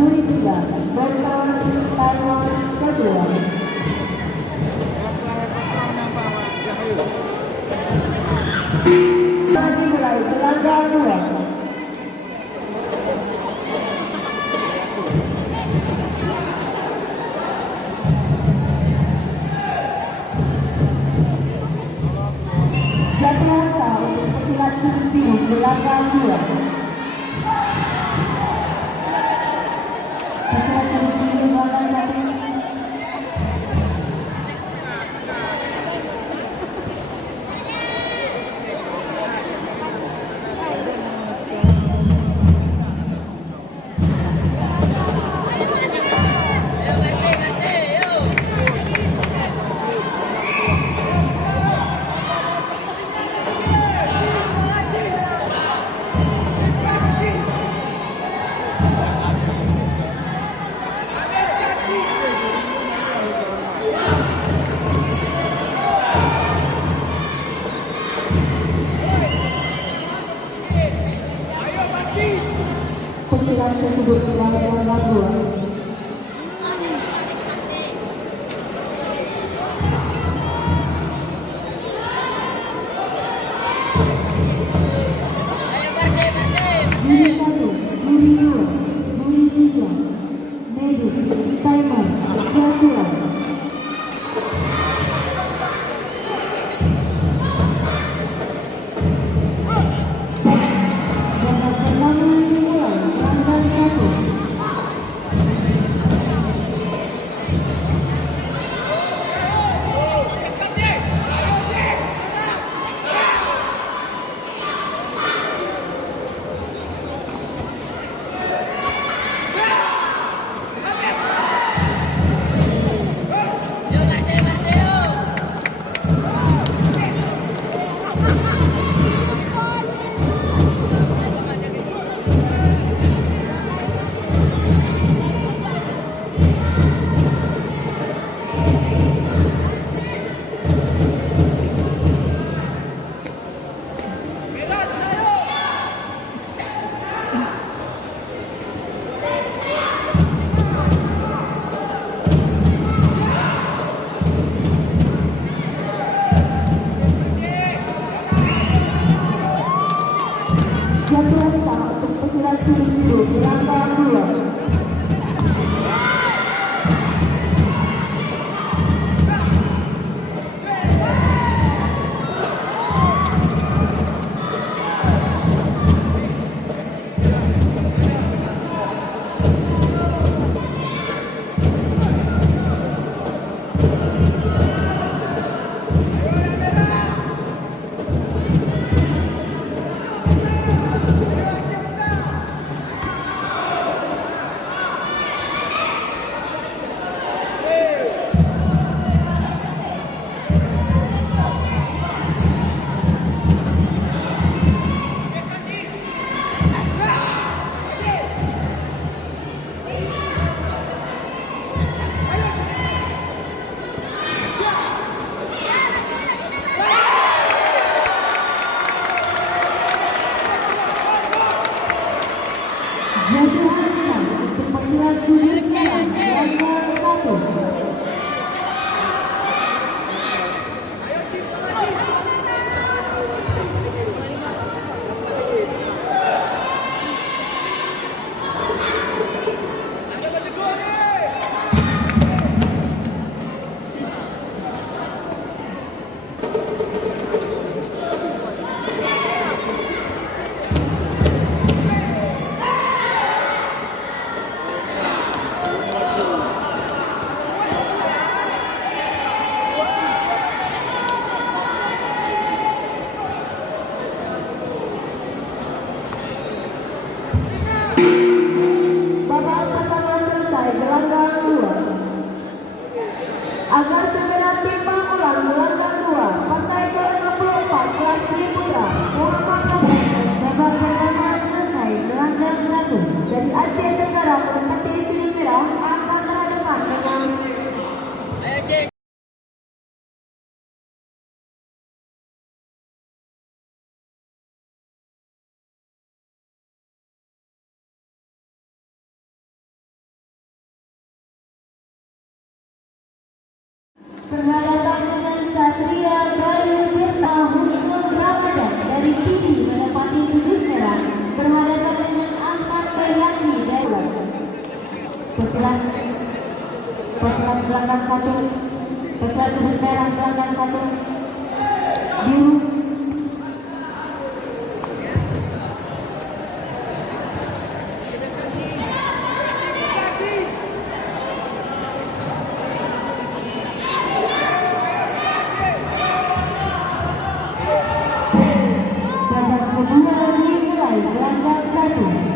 juri 3, Dr. Taiwan kedua. Tadi mulai telaga 2. Jatuh sah untuk pesilat juri biru telaga 2. Pesilat juri biru telaga 1. Pesilat tersebut melanggar laluan. Juri 1, juri 2, juri 3, medis, timer, keaturan. Jarak pertama dimulai, pelanggan 1. Jatuh sah untuk pesilat juri biru telaga 2. Jatuh sah untuk pesilat juri 3 pelanggan 1. Berhadapan dengan Satria Bayu Tirta Husnul Ramadan dari Pidi menempati sudut merah. Berhadapan dengan Ahmad Bayhaqi dari pesilat gelanggang 1, pesilat sudut merah gelanggang 1 biru. Babak kedua dimulai gelanggang 1.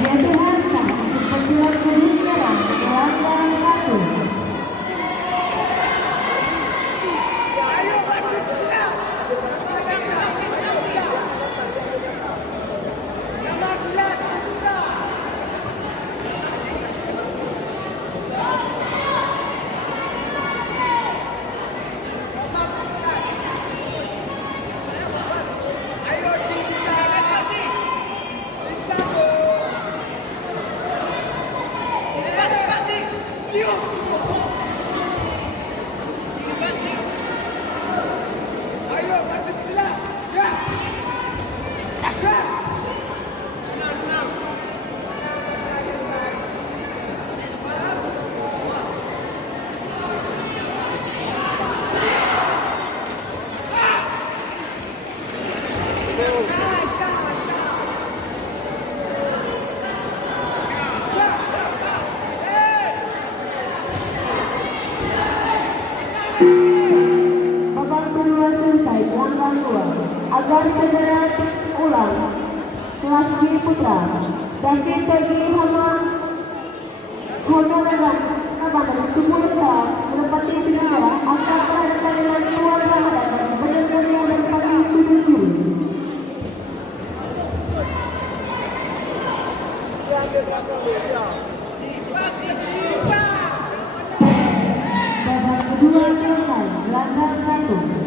Jatuh harta untuk pesilat sudut merah gelanggang 1. Babak kedua selesai gelanggang 2. Agar segera ulang kelas G Putra David Pegi Honolagan Nabanan Sumur Salam menempati sudut merah akan berhadapan dengan Tuan Ramadan dan benar-benar yang menempati sudut biru. Babak kedua selesai gelanggang 1.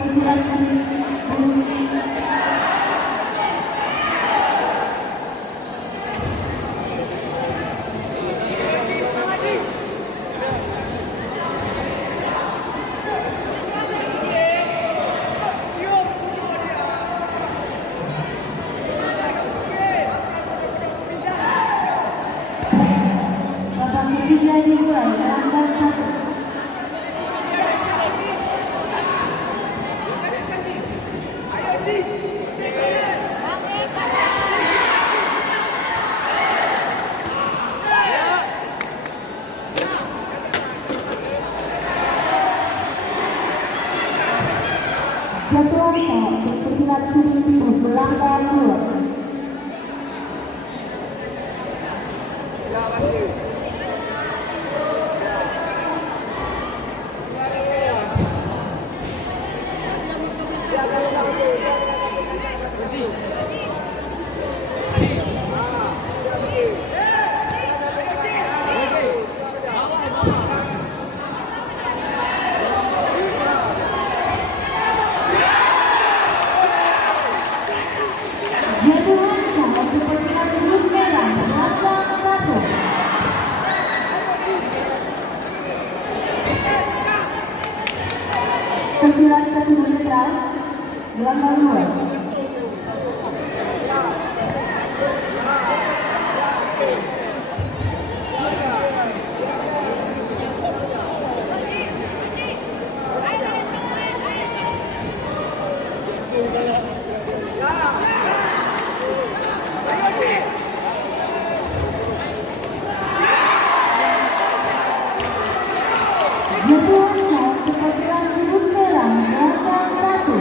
Pesilat sudut biru. Babak ketiga dimulai gelanggang 1. Jatuh harta untuk pesilat sudut biru gelanggang 2. Jatuh Pesilat ke sudut netral, gelombang 2. Jatuhnya ke pesilat sudut merah, gelombang 1.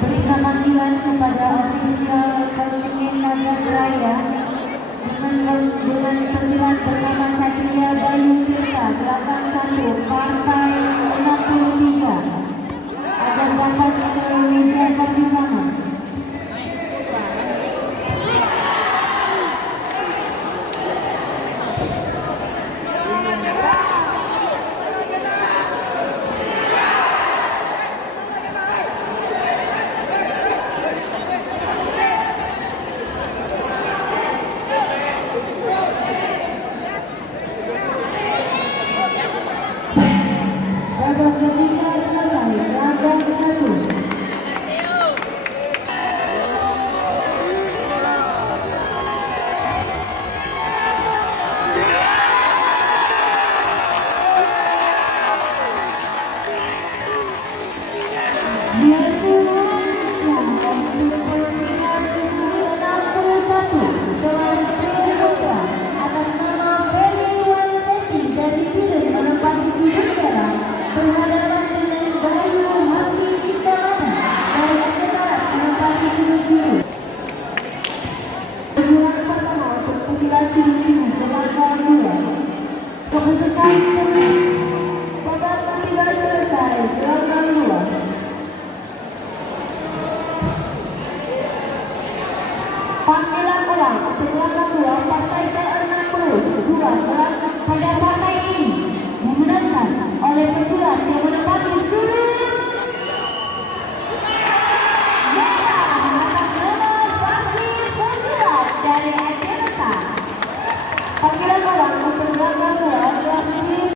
Berikan panggilan kepada ofisial kontingen Nagam Raya dengan pesilat bernama Satria Bayu Tirta, gelombang 1, partai 63, agar dapat ke meja pertimbangan. Babak ketiga selesai, gelombang 1. Jatuhan untuk pesilat